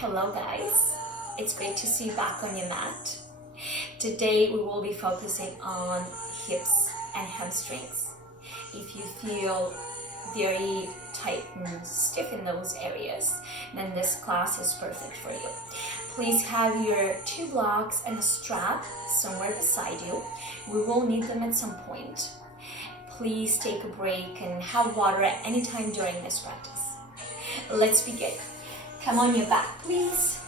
Hello guys, it's great to see you back on your mat. Today we will be focusing on hips and hamstrings. If you feel very tight and stiff in those areas, then this class is perfect for you. Please have your 2 blocks and a strap somewhere beside you. We will need them at some point. Please take a break and have water at any time during this practice. Let's begin. Come on your back, please.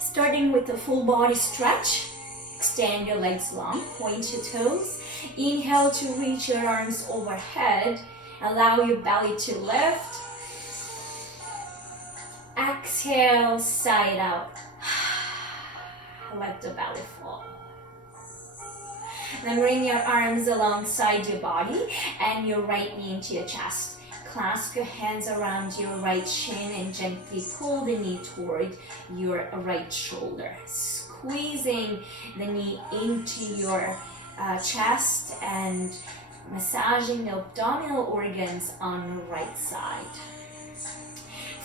Starting with a full body stretch. Extend your legs long, point your toes. Inhale to reach your arms overhead. Allow your belly to lift. Exhale, side out. Let the belly fall. Then bring your arms alongside your body and your right knee into your chest. Clasp your hands around your right shin and gently pull the knee toward your right shoulder. Squeezing the knee into your chest and massaging the abdominal organs on the right side.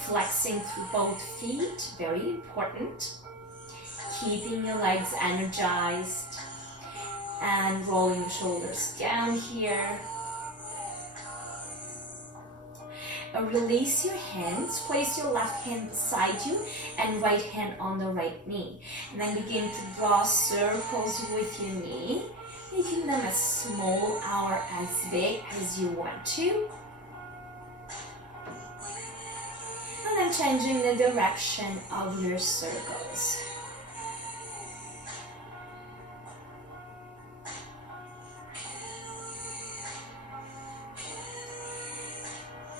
Flexing through both feet, very important. Keeping your legs energized and rolling your shoulders down here. Release your hands, place your left hand beside you and right hand on the right knee. And then begin to draw circles with your knee, making them as small or as big as you want to. And then changing the direction of your circles.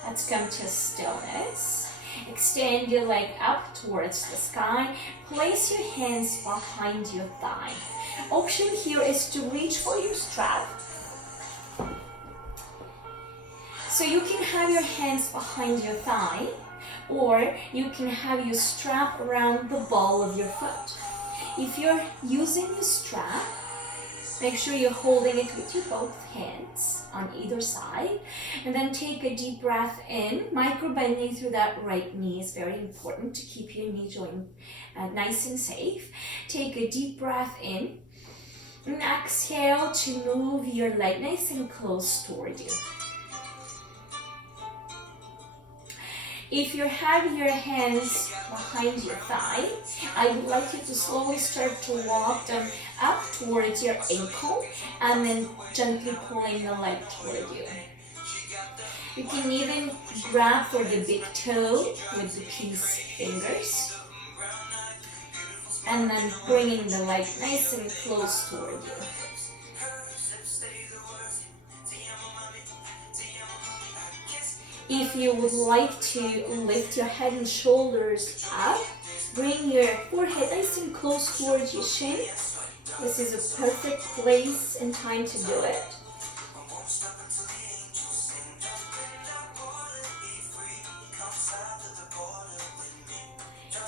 Let's come to stillness. Extend your leg up towards the sky. Place your hands behind your thigh. Option here is to reach for your strap. So you can have your hands behind your thigh, or you can have your strap around the ball of your foot. If you're using your strap, make sure you're holding it with your both hands on either side. And then take a deep breath in. Micro bending through that right knee is very important to keep your knee joint nice and safe. Take a deep breath in. And exhale to move your leg nice and close toward you. If you have your hands behind your thigh, I would like you to slowly start to walk them up towards your ankle and then gently pulling the leg toward you. You can even grab for the big toe with the peace fingers and then bringing the leg nice and close toward you. If you would like to lift your head and shoulders up, bring your forehead nice and close towards your shin. This is a perfect place and time to do it.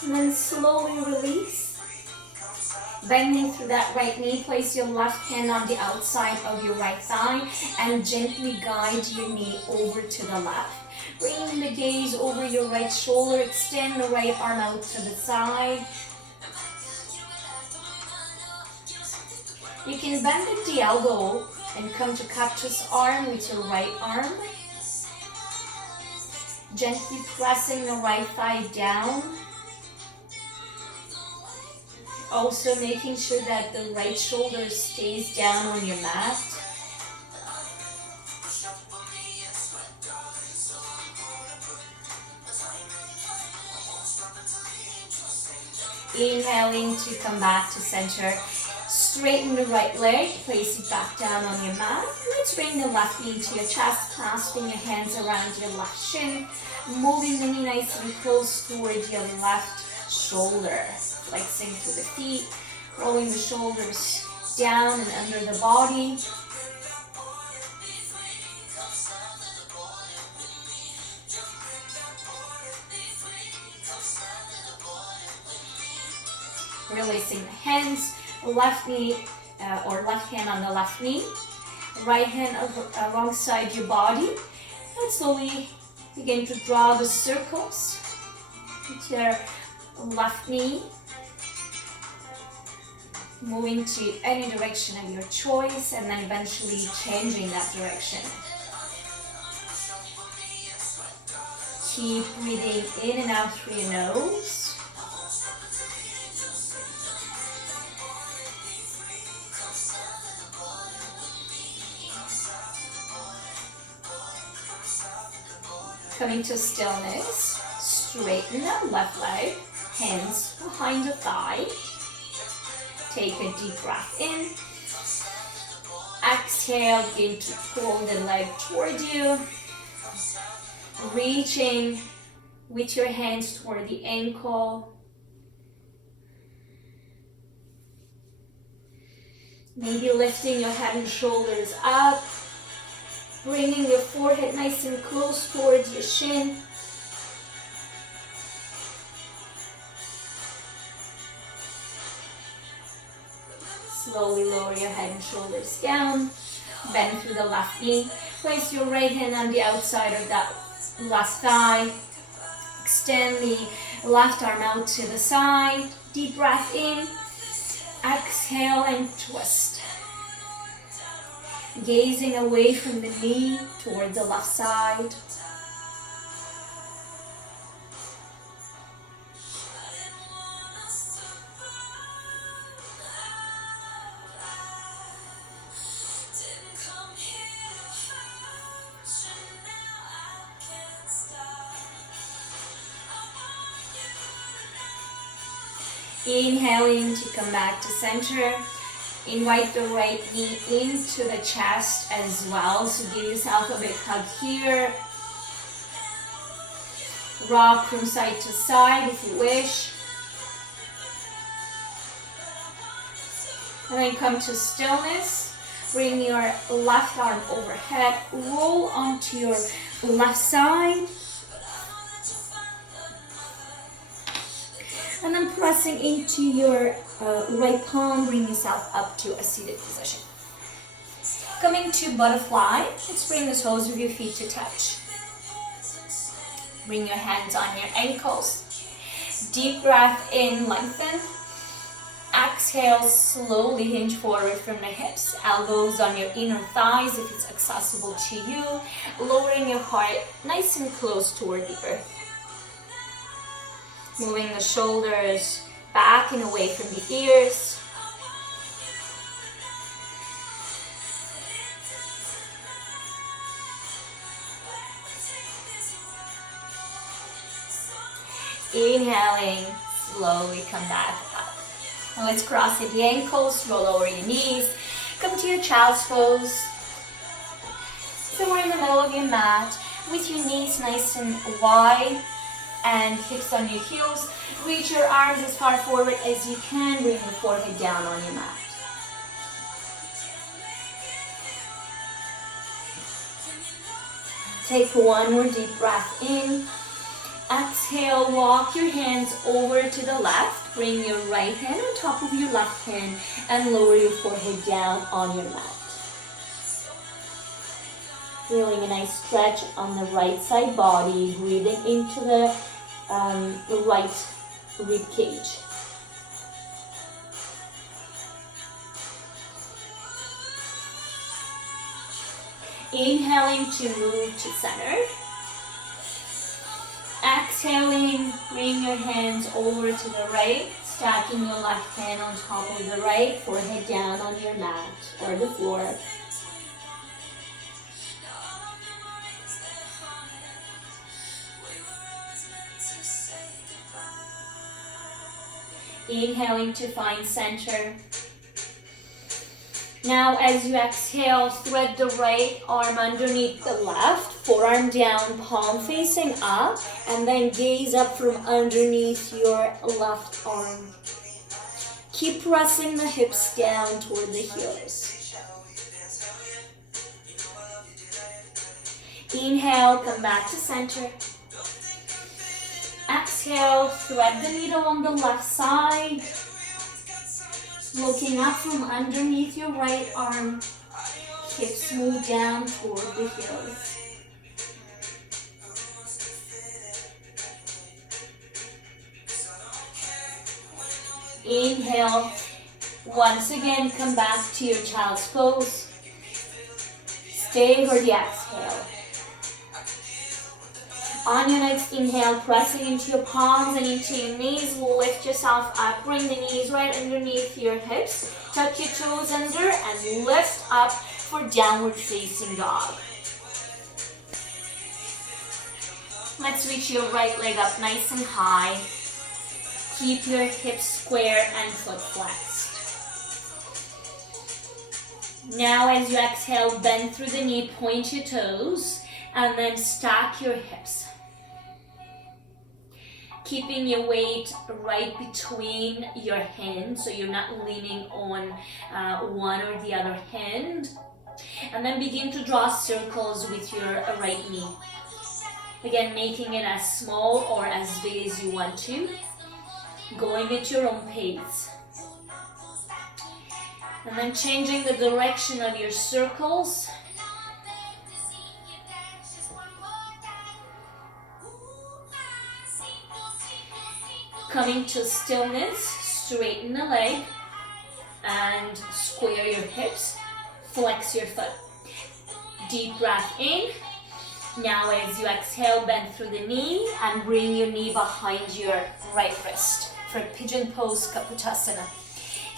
And then slowly release. Bending through that right knee, place your left hand on the outside of your right thigh and gently guide your knee over to the left. Bringing the gaze over your right shoulder, extend the right arm out to the side. You can bend at the elbow and come to cactus arm with your right arm. Gently pressing the right thigh down. Also making sure that the right shoulder stays down on your mat. Inhaling to come back to center. Straighten the right leg, place it back down on your mat. Let's bring the left knee to your chest, clasping your hands around your left shin, moving the knee nice and close towards your left shoulder. Flexing through the feet, rolling the shoulders down and under the body. Releasing the hands, left knee or left hand on the left knee, right hand alongside your body, and slowly begin to draw the circles With your left knee, moving to any direction of your choice and then eventually changing that direction. Keep breathing in and out through your nose. Coming to stillness, straighten that left leg, hands behind the thigh. Take a deep breath in. Exhale, begin to pull the leg toward you. Reaching with your hands toward the ankle. Maybe lifting your head and shoulders up. Bringing your forehead nice and close towards your shin. Slowly lower your head and shoulders down. Bend through the left knee. Place your right hand on the outside of that left thigh. Extend the left arm out to the side. Deep breath in. Exhale and twist. Gazing away from the knee towards the left side. Inhaling to come back to center. Invite the right knee into the chest as well. So give yourself a big hug here. Rock from side to side if you wish. And then come to stillness. Bring your left arm overhead. Roll onto your left side. And then pressing into your right palm, bring yourself up to a seated position. Coming to butterfly, let's bring the soles of your feet to touch. Bring your hands on your ankles. Deep breath in, lengthen. Exhale, slowly hinge forward from the hips. Elbows on your inner thighs if it's accessible to you. Lowering your heart nice and close toward the earth. Moving the shoulders back and away from the ears. Inhaling, slowly come back up. Now let's cross the ankles, roll over your knees. Come to your child's pose. Somewhere in the middle of your mat, with your knees nice and wide. And hips on your heels. Reach your arms as far forward as you can. Bring your forehead down on your mat. Take one more deep breath in. Exhale, walk your hands over to the left. Bring your right hand on top of your left hand and lower your forehead down on your mat. Feeling a nice stretch on the right side body, breathing into the right rib cage. Inhaling to move to center. Exhaling, bring your hands over to the right, stacking your left hand on top of the right, forehead down on your mat or the floor. Inhaling to find center. Now as you exhale, thread the right arm underneath the left, forearm down, palm facing up, and then gaze up from underneath your left arm. Keep pressing the hips down toward the heels. Inhale, come back to center. Exhale, thread the needle on the left side. Looking up from underneath your right arm. Hips move down toward the heels. Inhale. Once again, come back to your child's pose. Stay for the exhale. On your next inhale, pressing into your palms and into your knees, lift yourself up. Bring the knees right underneath your hips. Tuck your toes under and lift up for downward facing dog. Let's reach your right leg up nice and high. Keep your hips square and foot flexed. Now as you exhale, bend through the knee, point your toes, and then stack your hips. Keeping your weight right between your hands, so you're not leaning on one or the other hand. And then begin to draw circles with your right knee. Again, making it as small or as big as you want to. Going at your own pace. And then changing the direction of your circles. Coming to stillness, straighten the leg and square your hips, flex your foot. Deep breath in. Now as you exhale, bend through the knee and bring your knee behind your right wrist for pigeon pose Kapotasana.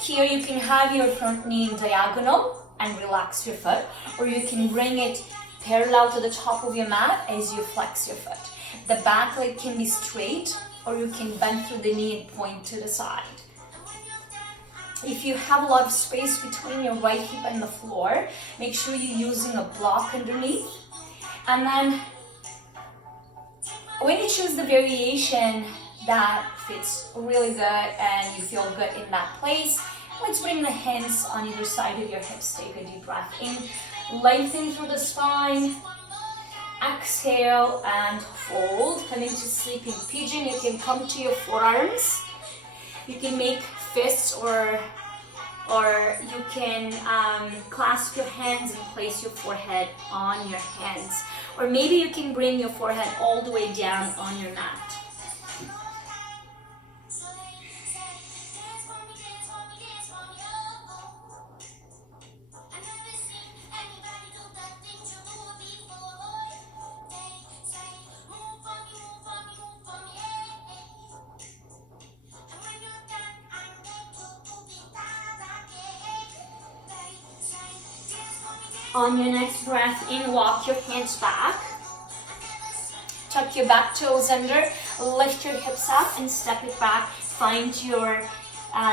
Here you can have your front knee in diagonal and relax your foot, or you can bring it parallel to the top of your mat as you flex your foot. The back leg can be straight, or you can bend through the knee and point to the side. If you have a lot of space between your right hip and the floor, make sure you're using a block underneath. And then when you choose the variation that fits really good and you feel good in that place, let's bring the hands on either side of your hips. Take a deep breath in, lengthen through the spine. Exhale and fold. Coming to sleeping pigeon, you can come to your forearms. You can make fists or you can clasp your hands and place your forehead on your hands. Or maybe you can bring your forehead all the way down on your mat. On your next breath in, walk your hands back. Tuck your back toes under, lift your hips up and step it back. Find your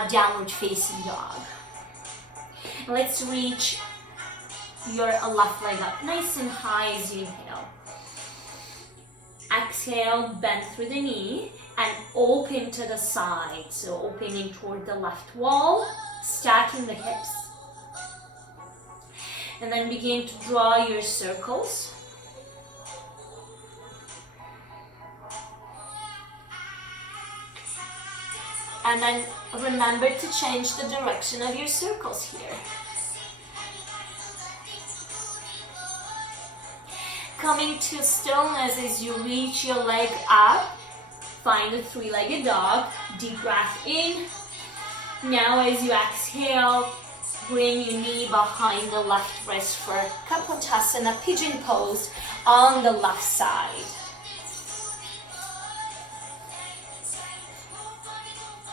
downward facing dog. Let's reach your left leg up nice and high as you inhale. Exhale, bend through the knee and open to the side. So opening toward the left wall, stacking the hips. And then begin to draw your circles. And then remember to change the direction of your circles here. Coming to stillness as you reach your leg up. Find a three-legged dog. Deep breath in. Now as you exhale, bring your knee behind the left wrist for Kapotasana, pigeon pose on the left side.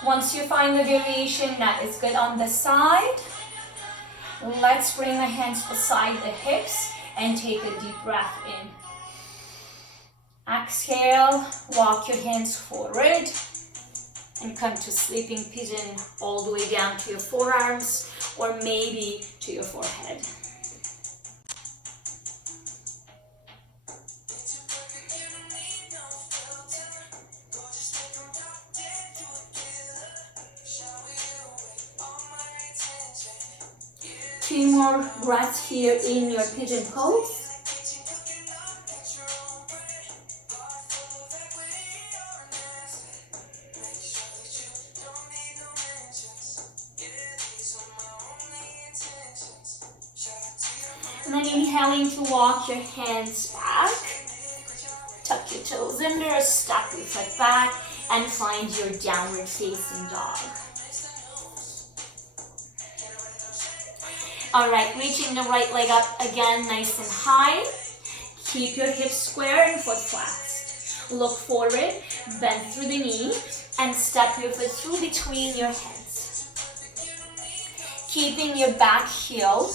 Once you find the variation that is good on the side, let's bring the hands beside the hips and take a deep breath in. Exhale, walk your hands forward and come to sleeping pigeon all the way down to your forearms or maybe to your forehead. Two more breaths here in your pigeon pose. And then inhaling to walk your hands back. Tuck your toes under, step your foot back, and find your downward facing dog. All right, reaching the right leg up again, nice and high. Keep your hips square and foot flat. Look forward, bend through the knee, and step your foot through between your hands. Keeping your back heel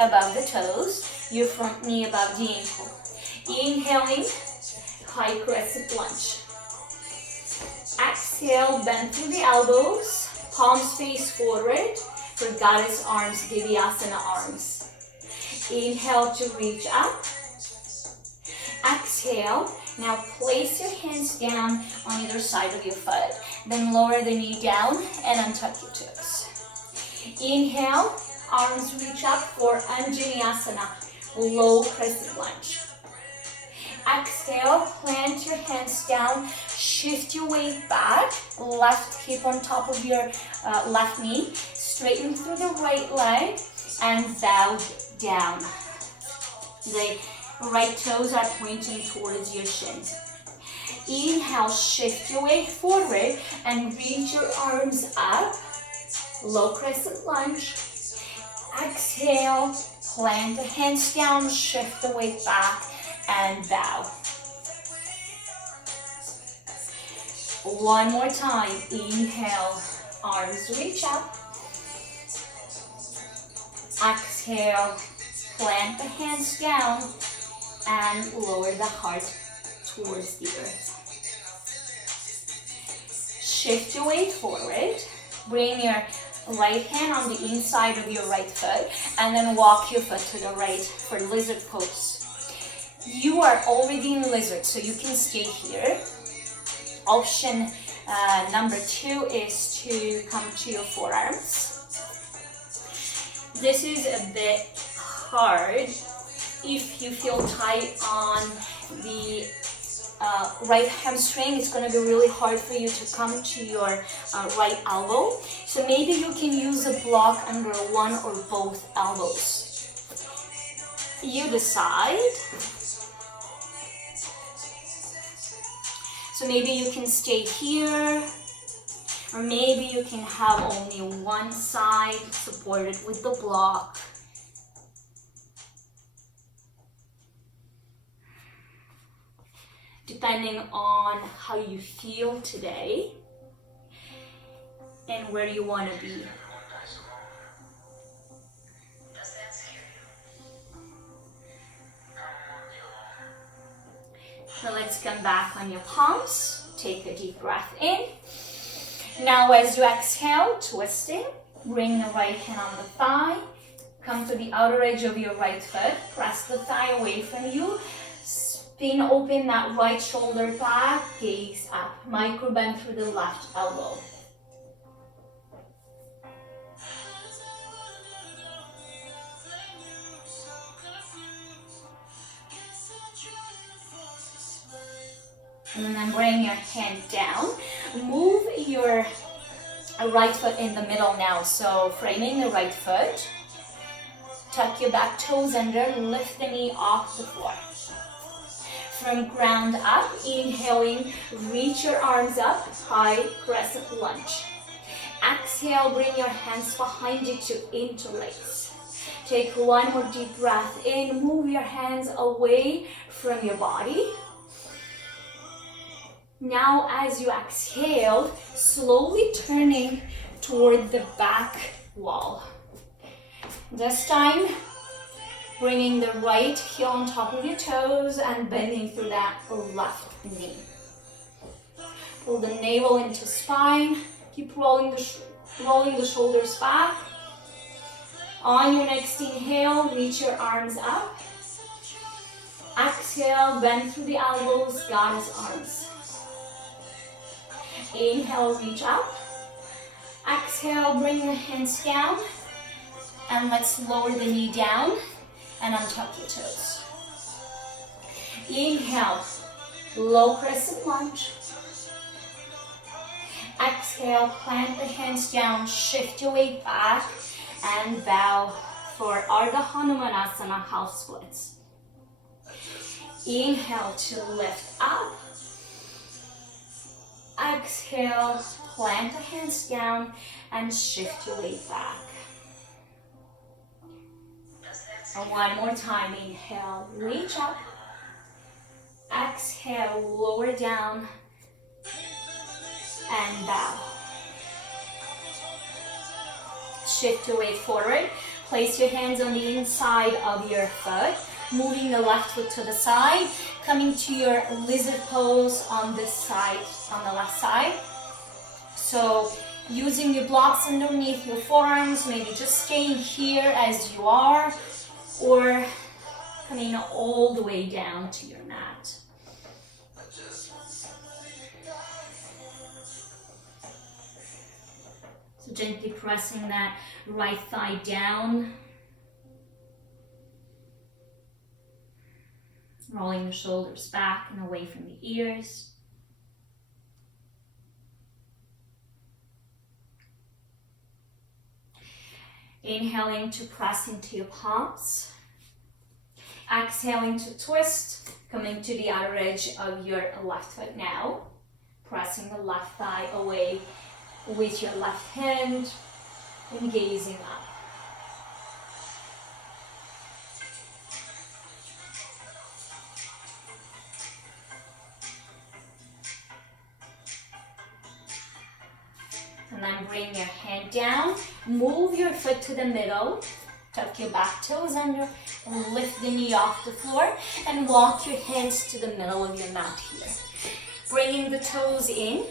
above the toes, your front knee above the ankle. Inhaling, high crescent lunge. Exhale, bend through the elbows, palms face forward for goddess arms, Devyasana arms. Inhale to reach up. Exhale, now place your hands down on either side of your foot. Then lower the knee down and untuck your toes. Inhale, arms reach up for Anjaneyasana, low crescent lunge. Exhale, plant your hands down, shift your weight back, left hip on top of your left knee, straighten through the right leg, and bow down. The right toes are pointing towards your shins. Inhale, shift your weight forward and reach your arms up, low crescent lunge. Exhale, plant the hands down, shift the weight back, and bow. One more time. Inhale, arms reach up. Exhale, plant the hands down and lower the heart towards the earth. Shift your weight forward. Bring your right hand on the inside of your right foot and then walk your foot to the right for lizard pose. You are already in lizard, so you can stay here. Option number 2 is to come to your forearms. This is a bit hard if you feel tight on the right hamstring. It's going to be really hard for you to come to your right elbow. So maybe you can use a block under one or both elbows. You decide. So maybe you can stay here, or maybe you can have only one side supported with the block. Depending on how you feel today and where you want to be. So let's come back on your palms. Take a deep breath in. Now as you exhale, twisting, bring the right hand on the thigh. Come to the outer edge of your right foot. Press the thigh away from you. Spin open that right shoulder back. Gaze up. Micro bend through the left elbow. And then bring your hand down. Move your right foot in the middle now. So framing the right foot. Tuck your back toes under. Lift the knee off the floor. From ground up, inhaling, reach your arms up. High crescent lunge. Exhale, bring your hands behind you to interlace. Take one more deep breath in. Move your hands away from your body. Now as you exhale, slowly turning toward the back wall. This time, bringing the right heel on top of your toes and bending through that left knee. Pull the navel into spine. Keep rolling the shoulders back. On your next inhale, reach your arms up. Exhale, bend through the elbows, goddess arms. Inhale, reach up. Exhale, bring your hands down. And let's lower the knee down and untuck your toes. Inhale, low crescent lunge. Exhale, plant the hands down, shift your weight back, and bow for Ardha Hanumanasana, half splits. Inhale to lift up. Exhale, plant the hands down and shift your weight back. And one more time, inhale, reach up. Exhale, lower down and down. Shift your weight forward. Place your hands on the inside of your foot, moving the left foot to the side, coming to your lizard pose on this side, on the left side. So using your blocks underneath your forearms, maybe just staying here as you are, or coming all the way down to your mat. So gently pressing that right thigh down. Rolling the shoulders back and away from the ears. Inhaling to press into your palms. Exhaling to twist, coming to the outer edge of your left foot now. Pressing the left thigh away with your left hand and gazing up. And then bring your hand down, move your foot to the middle, tuck your back toes under, and lift the knee off the floor, and walk your hands to the middle of your mat here. Bringing the toes in,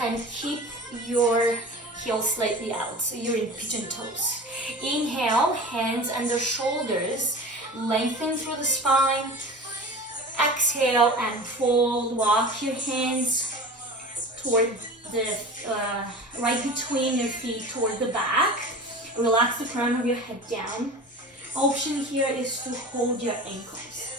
and keep your heels slightly out, so you're in pigeon toes. Inhale, hands under shoulders, lengthen through the spine. Exhale and fold, walk your hands toward the, right between your feet toward the back. Relax the crown of your head down. Option here is to hold your ankles.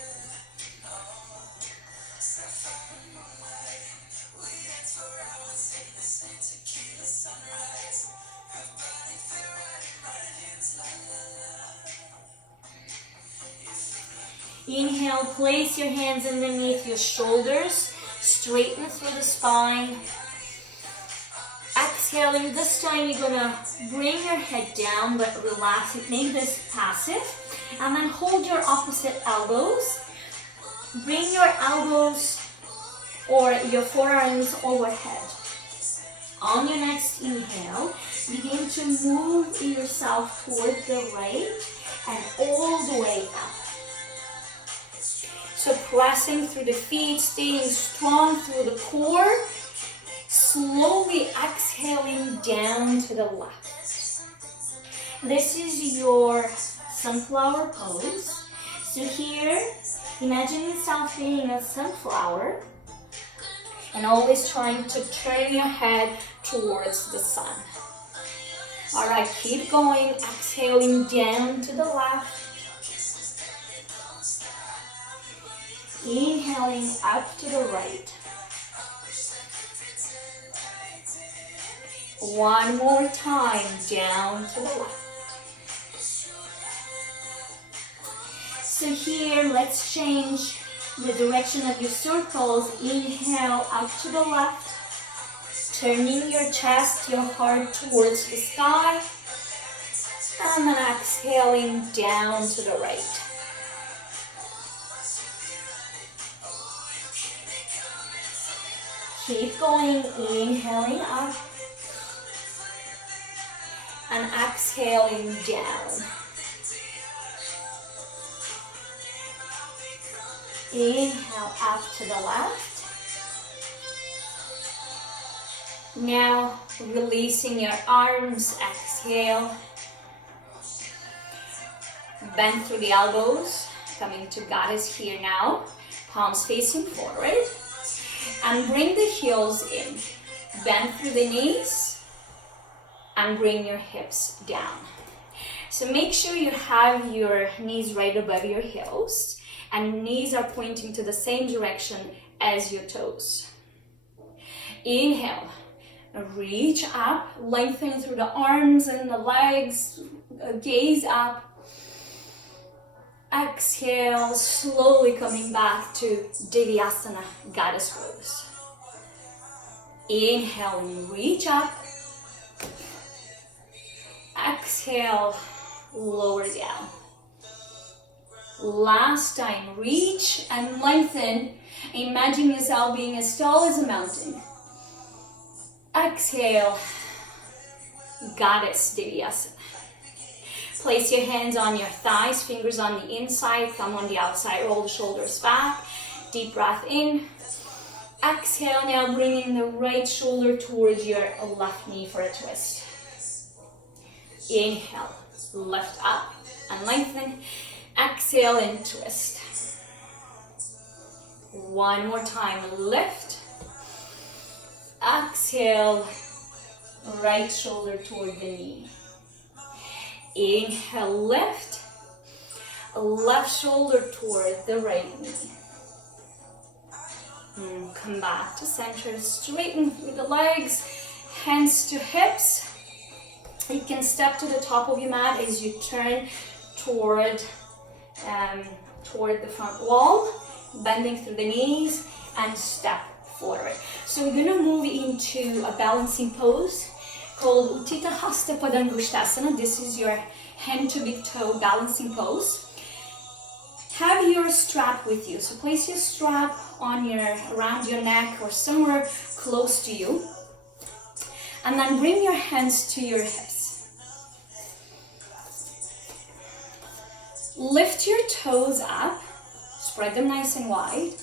Inhale, place your hands underneath your shoulders, straighten through the spine. Exhaling, this time you're gonna bring your head down, but relax it, make this passive. And then hold your opposite elbows. Bring your elbows or your forearms overhead. On your next inhale, begin to move yourself toward the right and all the way up. So pressing through the feet, staying strong through the core. Slowly exhaling down to the left. This is your sunflower pose. So here, imagine yourself being a sunflower and always trying to turn your head towards the sun. All right, keep going, exhaling down to the left. Inhaling up to the right. One more time, down to the left. So here, let's change the direction of your circles. Inhale up to the left, turning your chest, your heart towards the sky. And then exhaling down to the right. Keep going, inhaling up and exhaling down. Inhale up to the left. Now releasing your arms, exhale. Bend through the elbows, coming to goddess here now. Palms facing forward. And bring the heels in. Bend through the knees and bring your hips down. So make sure you have your knees right above your heels and knees are pointing to the same direction as your toes. Inhale, reach up, lengthen through the arms and the legs, gaze up. Exhale, slowly coming back to Devyasana, goddess pose. Inhale, reach up. Exhale, lower down. Last time, reach and lengthen. Imagine yourself being as tall as a mountain. Exhale, Goddess Divyasana. Place your hands on your thighs, fingers on the inside, thumb on the outside, roll the shoulders back. Deep breath in. Exhale, now bringing the right shoulder towards your left knee for a twist. Inhale, lift up and lengthen. Exhale and twist. One more time, lift. Exhale, right shoulder toward the knee. Inhale, lift. Left shoulder toward the right knee. And come back to center, straighten through the legs, hands to hips. You can step to the top of your mat as you turn toward the front wall, bending through the knees and step forward. So we're gonna move into a balancing pose called Uttita Hasta Padangusthasana. This is your hand to big toe balancing pose. Have your strap with you. So place your strap on around your neck or somewhere close to you. And then bring your hands to your hips. Lift your toes up, spread them nice and wide,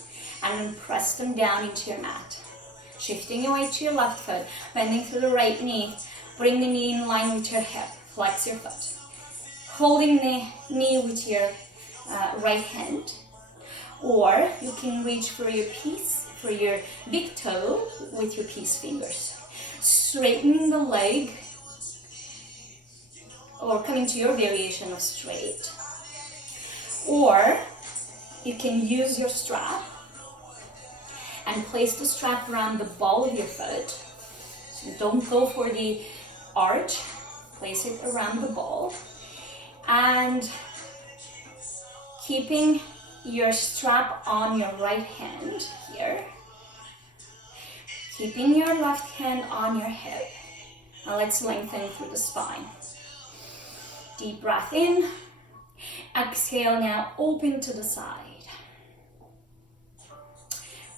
and then press them down into your mat. Shifting your weight to your left foot, bending through the right knee. Bring the knee in line with your hip, flex your foot. Holding the knee with your right hand, or you can reach for your big toe with your peace fingers. Straightening the leg, or coming to your variation of straight. Or you can use your strap and place the strap around the ball of your foot. So don't go for the arch, place it around the ball. And keeping your strap on your right hand here. Keeping your left hand on your hip. Now let's lengthen through the spine. Deep breath in. Exhale, now open to the side.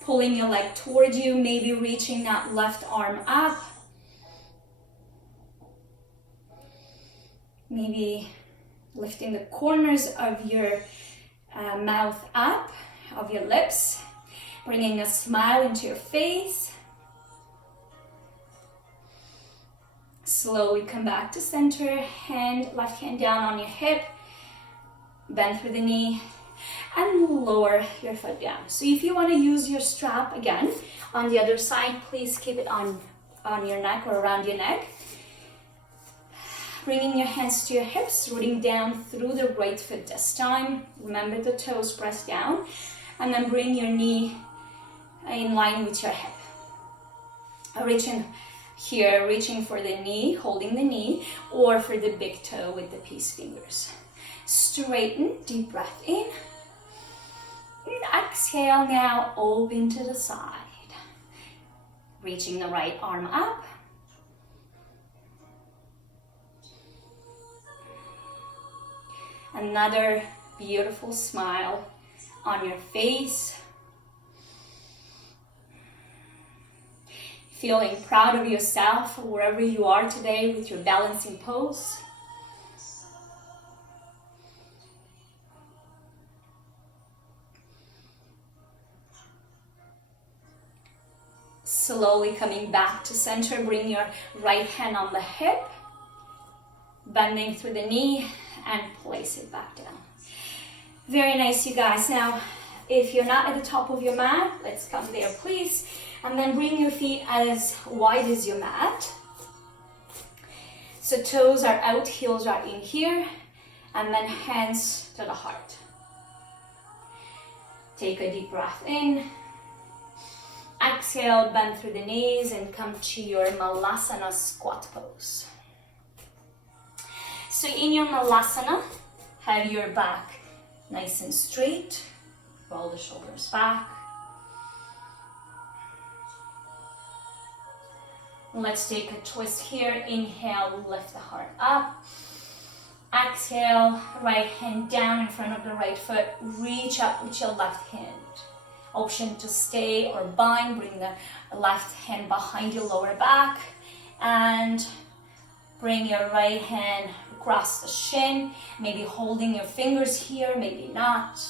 Pulling your leg towards you, maybe reaching that left arm up. Maybe lifting the corners of your mouth up, of your lips, bringing a smile into your face. Slowly come back to center, left hand down on your hip, bend through the knee, and lower your foot down. So if you want to use your strap again on the other side, please keep it on your neck or around your neck. Bringing your hands to your hips, rooting down through the right foot this time. Remember the toes press down. And then bring your knee in line with your hip. Reaching here, reaching for the knee, holding the knee, or for the big toe with the peace fingers. Straighten, deep breath in. And exhale, now open to the side. Reaching the right arm up. Another beautiful smile on your face. Feeling proud of yourself wherever you are today with your balancing pose. Slowly coming back to center, bring your right hand on the hip, bending through the knee, and place it back down. Very nice, you guys. Now, if you're not at the top of your mat, let's come there, please. And then bring your feet as wide as your mat. So toes are out, heels are in here, and then hands to the heart. Take a deep breath in. Exhale, bend through the knees and come to your Malasana squat pose. So in your Malasana, have your back nice and straight. Roll the shoulders back. Let's take a twist here. Inhale, lift the heart up. Exhale, right hand down in front of the right foot. Reach up with your left hand. Option to stay or bind. Bring the left hand behind your lower back. And bring your right hand across the shin. Maybe holding your fingers here, maybe not.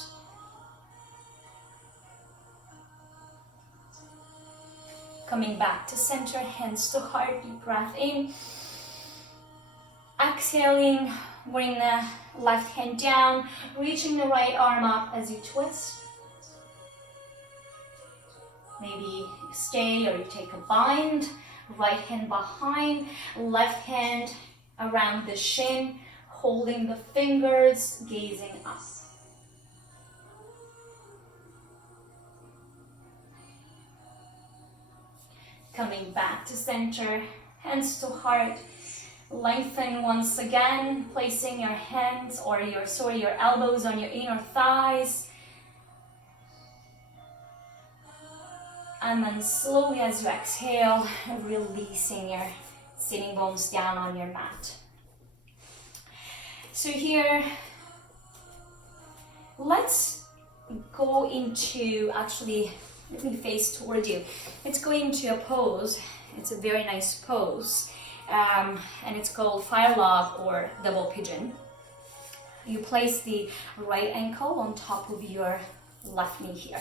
Coming back to center, hands to heart, deep breath in. Exhaling, bring the left hand down, reaching the right arm up as you twist. Maybe stay or you take a bind. Right hand behind, left hand around the shin, holding the fingers, gazing up. Coming back to center, hands to heart. Lengthen once again, placing your hands or your elbows on your inner thighs. And then slowly as you exhale, releasing your sitting bones down on your mat. So here, let's go into, actually, let me face toward you. Let's go into a pose. It's a very nice pose. And it's called fire log or double pigeon. You place the right ankle on top of your left knee here.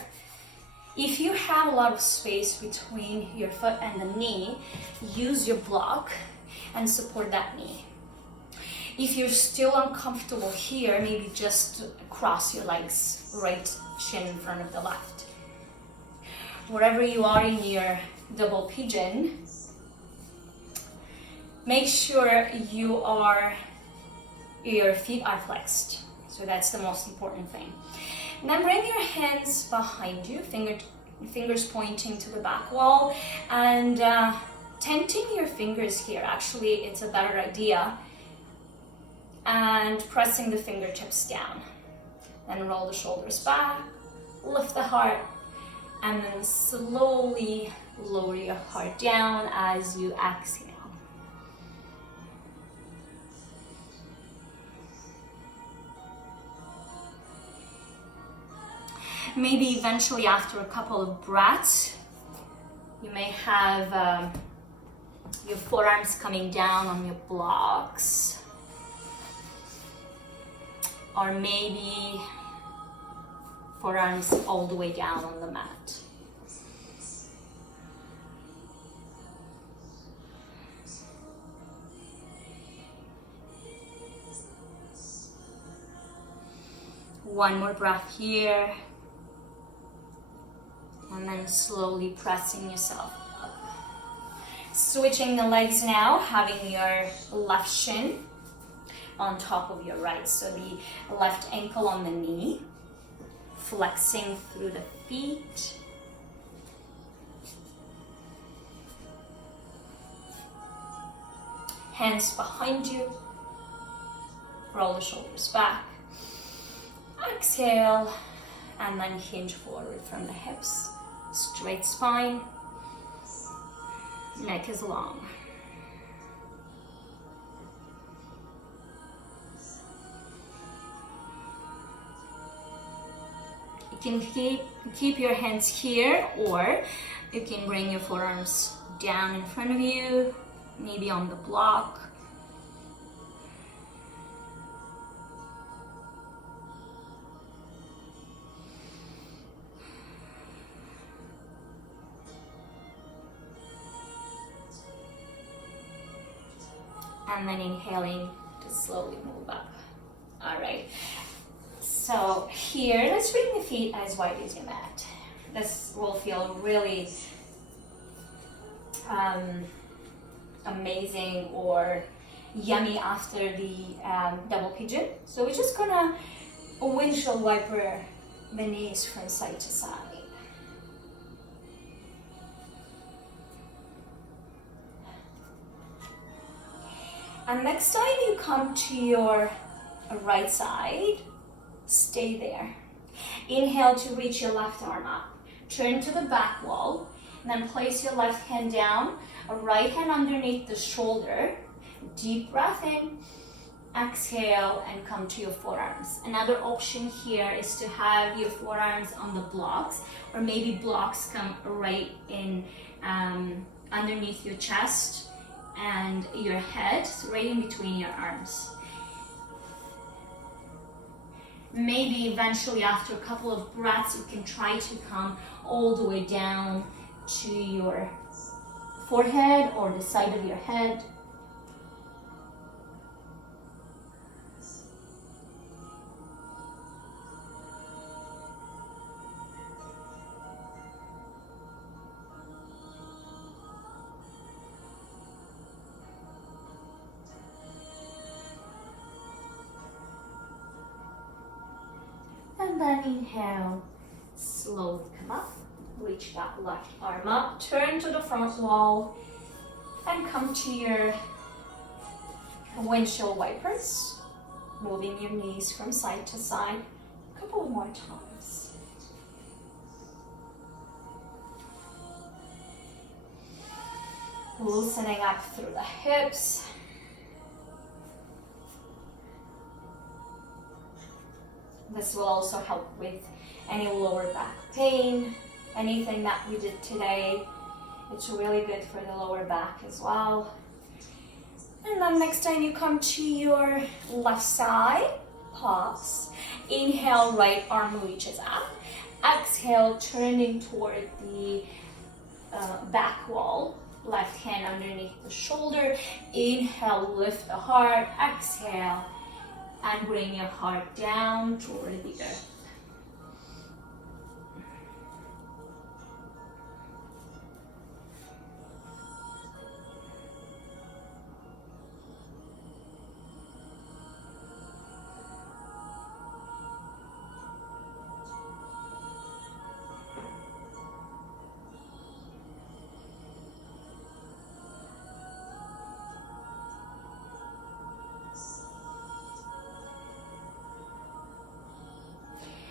If you have a lot of space between your foot and the knee, use your block and support that knee. If you're still uncomfortable here, maybe just cross your legs, right shin in front of the left. Wherever you are in your double pigeon, make sure your feet are flexed. So that's the most important thing. And then bring your hands behind you, fingers pointing to the back wall, and tenting your fingers here. Actually, it's a better idea. And pressing the fingertips down. Then roll the shoulders back, lift the heart, and then slowly lower your heart down as you exhale. Maybe eventually after a couple of breaths, you may have your forearms coming down on your blocks. Or maybe forearms all the way down on the mat. One more breath here. And then slowly pressing yourself up. Switching the legs now, having your left shin on top of your right. So the left ankle on the knee, flexing through the feet. Hands behind you. Roll the shoulders back. Exhale, and then hinge forward from the hips. Straight spine, neck is long. You can keep your hands here, or you can bring your forearms down in front of you, maybe on the block. And then inhaling to slowly move up. All right. So here, let's bring the feet as wide as your mat. This will feel really amazing or yummy after the double pigeon. So we're just gonna windshield wiper the knees from side to side. And next time you come to your right side, stay there. Inhale to reach your left arm up. Turn to the back wall, and then place your left hand down, a right hand underneath the shoulder. Deep breath in, Exhale and come to your forearms. Another option here is to have your forearms on the blocks, or maybe blocks come right in underneath your chest and your head, so right in between your arms. Maybe eventually after a couple of breaths you can try to come all the way down to your forehead or the side of your head. And then inhale, slowly come up, reach that left arm up, turn to the front wall, and come to your windshield wipers, moving your knees from side to side. A couple more times. Loosening up through the hips. This will also help with any lower back pain, anything that we did today. It's really good for the lower back as well. And then next time you come to your left side, pause. Inhale, right arm reaches up. Exhale, turning toward the back wall. Left hand underneath the shoulder. Inhale, lift the heart. Exhale, and bring your heart down toward the earth.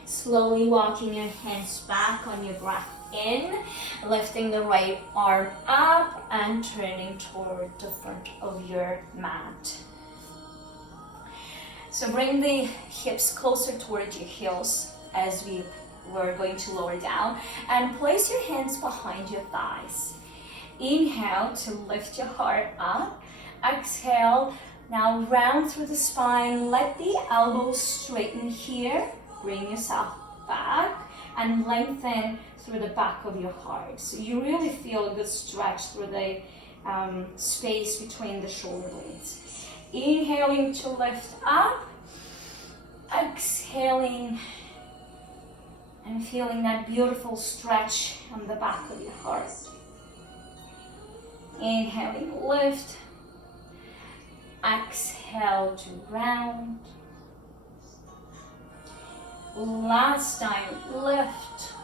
Slowly walking your hands back on your breath in, lifting the right arm up and turning toward the front of your mat. So bring the hips closer towards your heels as we're going to lower down, and place your hands behind your thighs. Inhale to lift your heart up. Exhale, now round through the spine, let the elbows straighten here. Bring yourself back and lengthen through the back of your heart. So you really feel a good stretch through the space between the shoulder blades. Inhaling to lift up. Exhaling and feeling that beautiful stretch on the back of your heart. Inhaling, lift. Exhale to round. Last time, lift.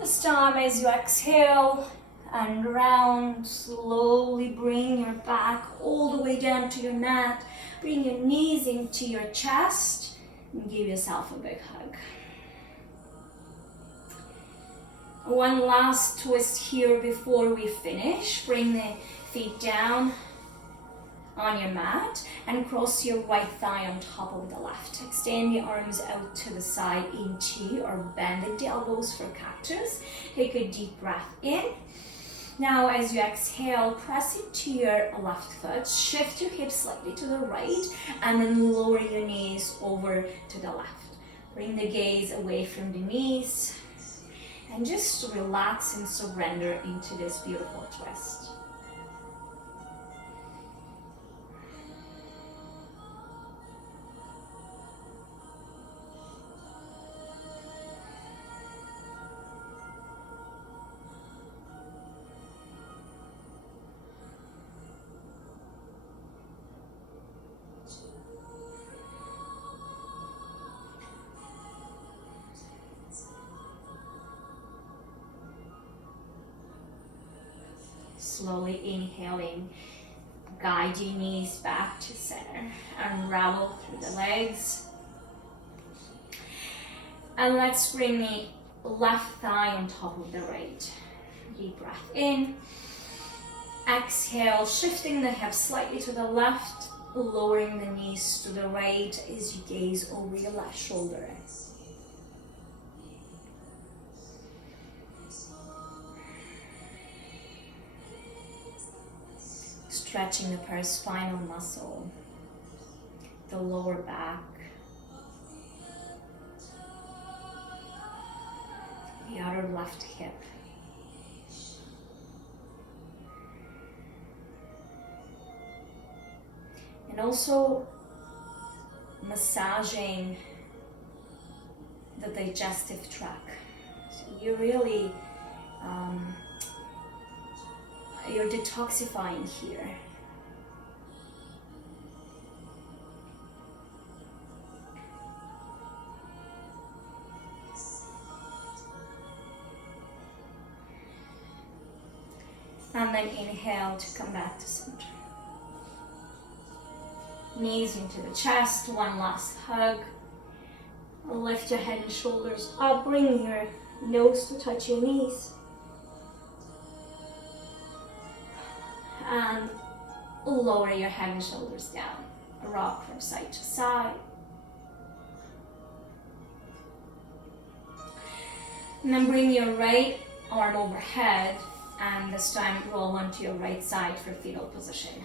This time as you exhale and round, slowly bring your back all the way down to your mat. Bring your knees into your chest and give yourself a big hug. One last twist here before we finish. Bring the feet down on your mat and cross your right thigh on top of the left. Extend the arms out to the side into or bending the elbows for cactus. Take a deep breath in. Now as you exhale, press into your left foot, shift your hips slightly to the right, and then lower your knees over to the left. Bring the gaze away from the knees and just relax and surrender into this beautiful twist. Slowly inhaling, guide your knees back to center, unravel through the legs. And let's bring the left thigh on top of the right. Deep breath in. Exhale, shifting the hips slightly to the left. lowering the knees to the right as you gaze over your left shoulder. Stretching the paraspinal muscle, the lower back, the outer left hip. And also massaging the digestive tract. So you really, you're detoxifying here. And then inhale to come back to center. Knees into the chest, one last hug. Lift your head and shoulders up, bring your nose to touch your knees. And lower your head and shoulders down. Rock from side to side. And then bring your right arm overhead, and this time roll onto your right side for fetal position.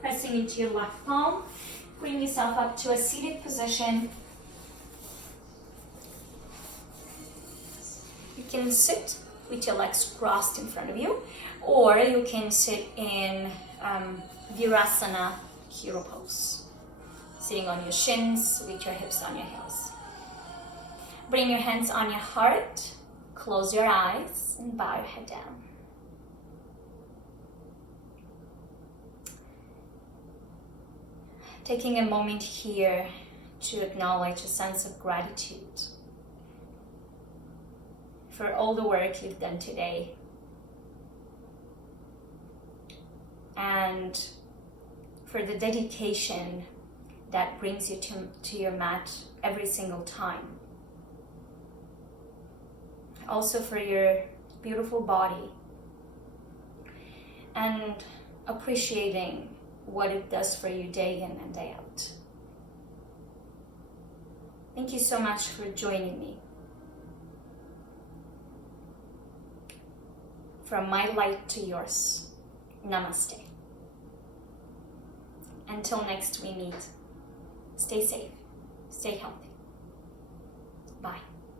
Pressing into your left palm, bring yourself up to a seated position. You can sit with your legs crossed in front of you, or you can sit in Virasana hero pose, sitting on your shins with your hips on your heels. Bring your hands on your heart, close your eyes, and bow your head down. Taking a moment here to acknowledge a sense of gratitude for all the work you've done today, and for the dedication that brings you to your mat every single time. Also for your beautiful body, and appreciating what it does for you day in and day out. Thank you so much for joining me. From my light to yours, namaste. Until next we meet, stay safe, stay healthy. Bye.